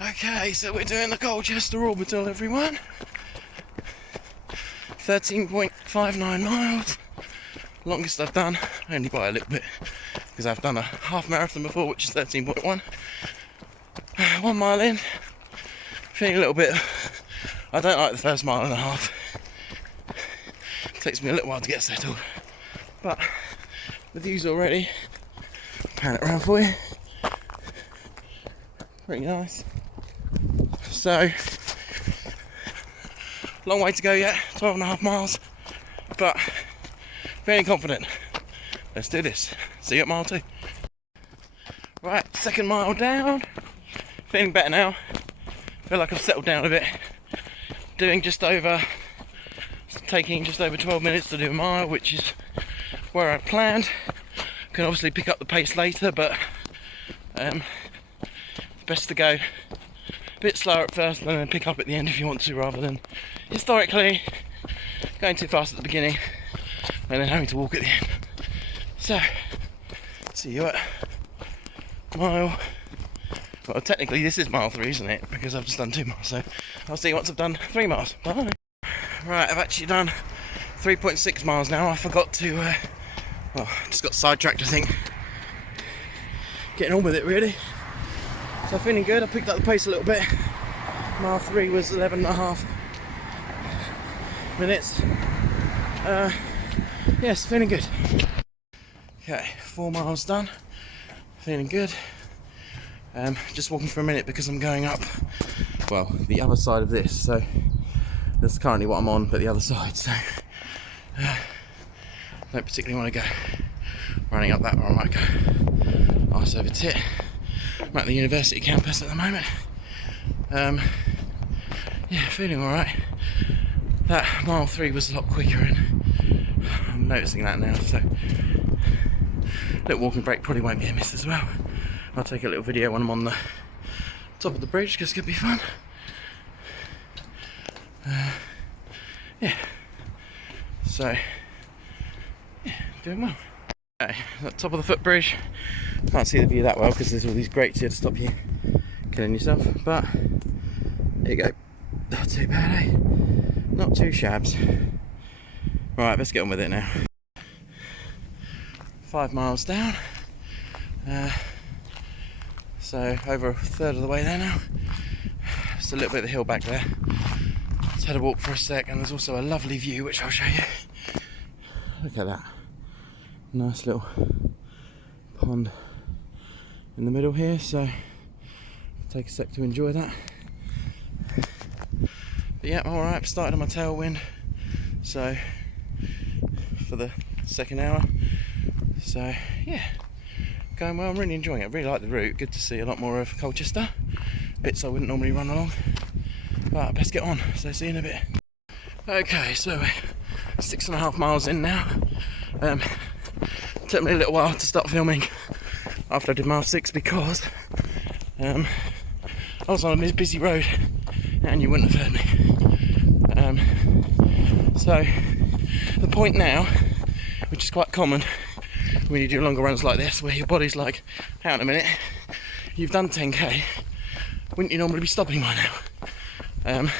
Okay, so we're doing the Colchester Orbital, everyone. 13.59 miles. Longest I've done, only by a little bit, because I've done a half marathon before, which is 13.1. 1 mile in, feeling a little bit. I don't like the first mile and a half. It takes me a little while to get settled, but the views already. Pan it around for you. Pretty nice. So, long way to go yet, 12.5 miles, but feeling confident. Let's do this. See you at mile 2. Right, second mile down. Feeling better now. Feel like I've settled down a bit. Taking just over 12 minutes to do a mile, which is where I planned. Can obviously pick up the pace later, but best to go a bit slower at first and then pick up at the end if you want to, rather than historically going too fast at the beginning and then having to walk at the end. So, see you at mile. Well, technically this is mile 3, isn't it? Because I've just done 2 miles, so I'll see you once I've done 3 miles. Bye. Right, I've actually done 3.6 miles now. I forgot to, just got sidetracked, I think. Getting on with it, really. So feeling good. I picked up the pace a little bit. Mile 3 was 11.5 minutes. Yes, feeling good. Okay, 4 miles done. Feeling good. Just walking for a minute because I'm going up, well, the other side of this. So that's currently what I'm on, but the other side. So don't particularly want to go running up that, or I might go arse over tit. I'm at the university campus at the moment. Yeah, feeling alright. That mile 3 was a lot quicker, and I'm noticing that now, so little walking break probably won't be a miss as well. I'll take a little video when I'm on the top of the bridge, because it's going to be fun. Yeah, so yeah, doing well. Okay, at the top of the footbridge. Can't see the view that well because there's all these grates here to stop you killing yourself, but there you go. Not too bad, eh? Not too shabs. Right, let's get on with it now. 5 miles down. So over a third of the way there now. Just a little bit of the hill back there. Just had a walk for a sec, and there's also a lovely view which I'll show you. Look at that. Nice little pond in the middle here, so take a sec to enjoy that. But yeah, alright, I've started on my tailwind, so for the second hour. So yeah, going well. I'm really enjoying it. I really like the route. Good to see a lot more of Colchester. Bits I wouldn't normally run along. But best get on, so see you in a bit. Okay, so 6.5 miles in now. Took me a little while to start filming after I did mile 6 because I was on a busy road and you wouldn't have heard me. So the point now, which is quite common when you do longer runs like this, where your body's like, hang on a minute, you've done 10k, wouldn't you normally be stopping by now?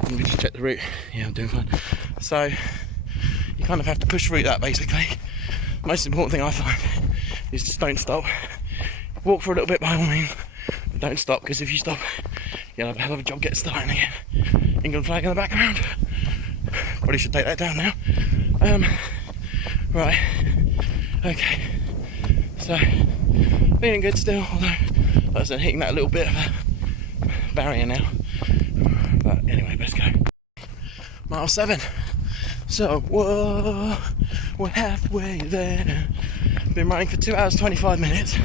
Let me just check the route. Yeah, I'm doing fine. So you kind of have to push through that, basically. Most important thing I find is just don't stop. Walk for a little bit by all means, but don't stop, because if you stop, you'll have a hell of a job getting started again. England flag in the background. Probably should take that down now. Right. Okay. So feeling good still, although like I said, hitting that little bit of a barrier now. But anyway, let's go. Mile 7. So whoa, we're halfway there. Been running for 2 hours 25 minutes,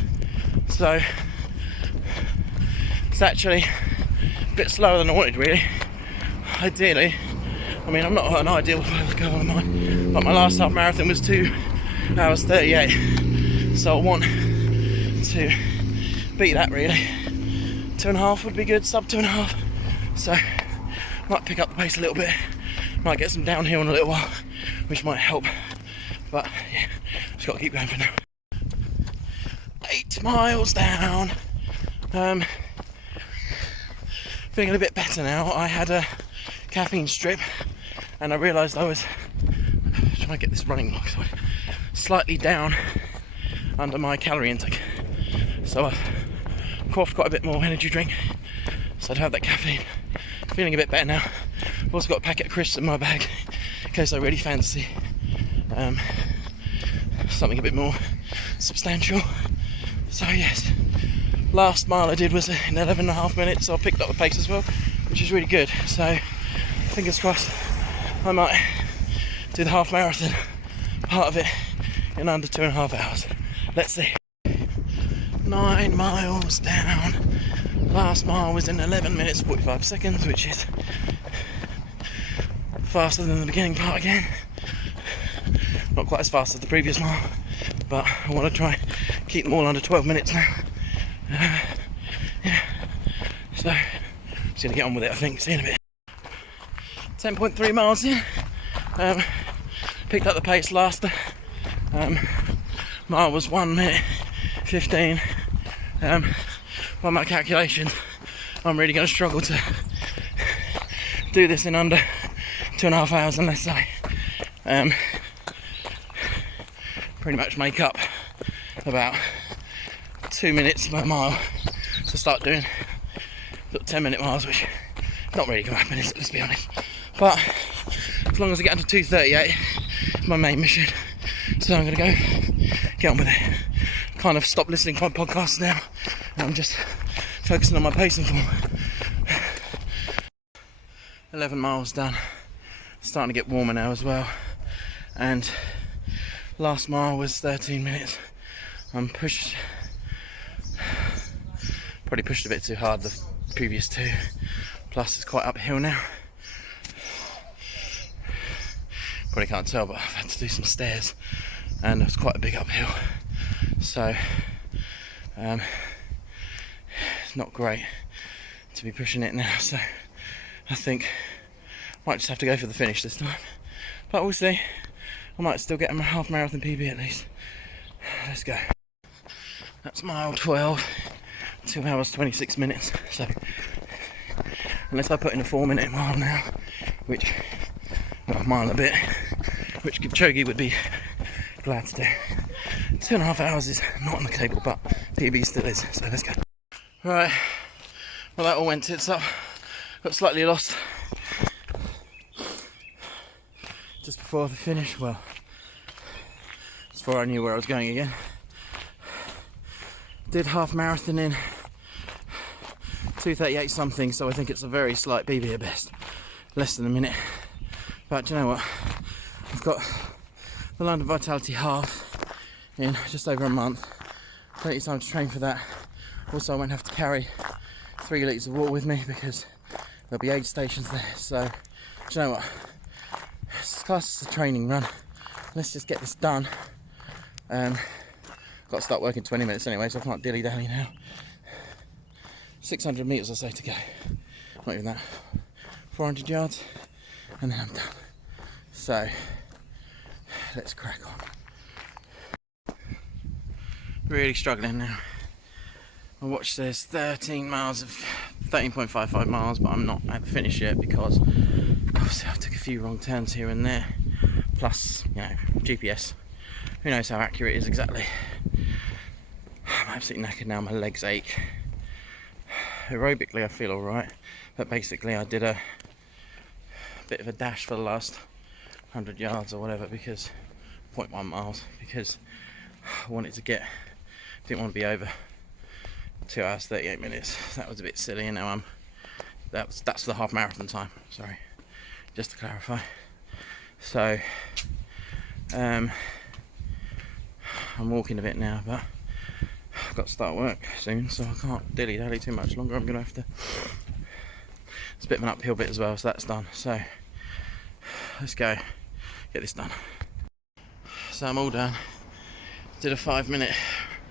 so it's actually a bit slower than I wanted, really. Ideally, I mean, I'm not an ideal goal of mine, but my last half marathon was 2 hours 38, so I want to beat that, really. 2.5 would be good, sub 2.5. So might pick up the pace a little bit. Might get some downhill in a little while, which might help. But yeah, just got to keep going for now. 8 miles down. feeling a bit better now. I had a caffeine strip and I realised I was trying to get this running log slightly down under my calorie intake. So I've quaffed quite a bit more energy drink. So I'd have that caffeine. Feeling a bit better now. I've also got a packet of crisps in my bag in case I really fancy something a bit more substantial. So yes, last mile I did was in 11.5 minutes, so I picked up the pace as well, which is really good. So fingers crossed I might do the half marathon part of it in under 2.5 hours. Let's see. 9 miles down. Last mile was in 11 minutes 45 seconds, which is faster than the beginning part again. Not quite as fast as the previous mile, but I want to try and keep them all under 12 minutes now. Yeah. So just gonna get on with it, I think. See you in a bit. 10.3 miles in. Picked up the pace last mile was 1 minute 15. By my calculations, I'm really going to struggle to do this in under 2.5 hours unless I pretty much make up about 2 minutes per mile to start doing 10-minute miles, which is not really going to happen, is it, let's be honest. But as long as I get under 2:38, it's my main mission. So I'm going to go get on with it. Kind of stop listening to my podcasts now. I'm just focusing on my pacing form. 11 miles done. It's starting to get warmer now as well. And last mile was 13 minutes. I'm probably pushed a bit too hard the previous two. Plus it's quite uphill now. Probably can't tell, but I've had to do some stairs and it's quite a big uphill. So it's not great to be pushing it now, so I think I might just have to go for the finish this time, but we'll see. I might still get a half marathon PB at least. Let's go. That's mile 12, 2 hours 26 minutes, so unless I put in a 4-minute mile now, which, well, a mile and a bit, which Kipchoge would be glad to do. 2.5 hours is not on the table, but PB still is, so let's go. Right, well that all went tits up. Got slightly lost just before the finish, well, as far I knew where I was going again. Did half marathon in 2:38 something, so I think it's a very slight PB at best, less than a minute. But you know what, I've got the London Vitality half in just over a month, plenty of time to train for that. Also I won't have to carry 3 litres of water with me because there'll be aid stations there. So do you know what, it's classed as a training run. Let's just get this done. Got to start working 20 minutes anyway, so I can't dilly-dally now. 600 metres or so to go, not even that, 400 yards and then I'm done. So let's crack on. Really struggling now. My watch says 13.55 miles, but I'm not at the finish yet because obviously I took a few wrong turns here and there. Plus, you know, GPS. Who knows how accurate it is exactly. I'm absolutely knackered now, my legs ache. Aerobically I feel alright, but basically I did a bit of a dash for the last 100 yards or whatever, because 0.1 miles, because I wanted to get, didn't want to be over 2 hours 38 minutes. That was a bit silly, and now that's the half marathon time, sorry, just to clarify. So I'm walking a bit now, but I've got to start work soon, so I can't dilly-dally too much longer. I'm going to have to, it's a bit of an uphill bit as well, so that's done. So let's go get this done. So I'm all done. Did a 5-minute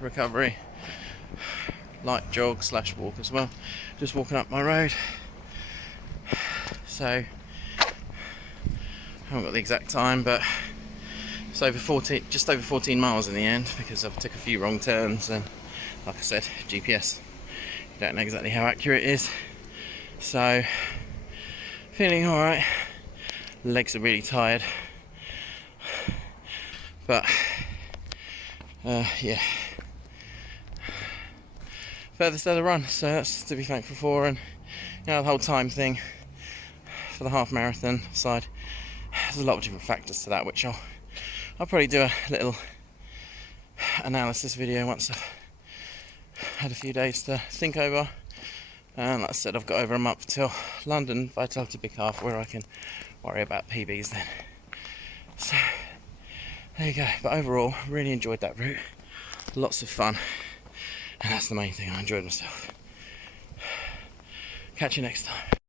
recovery, light jog / walk as well, just walking up my road. So I haven't got the exact time, but it's over 14, just over 14 miles in the end, because I've took a few wrong turns, and like I said, GPS, don't know exactly how accurate it is. So feeling alright. Legs are really tired, but yeah, furthest ever run, so that's to be thankful for. And you know, the whole time thing for the half marathon side, there's a lot of different factors to that, which I'll probably do a little analysis video once I've had a few days to think over. And like I said, I've got over a month till London Vitality Big Half, where I can worry about PBs then. So there you go. But overall, really enjoyed that route. Lots of fun, and that's the main thing. I enjoyed myself. Catch you next time.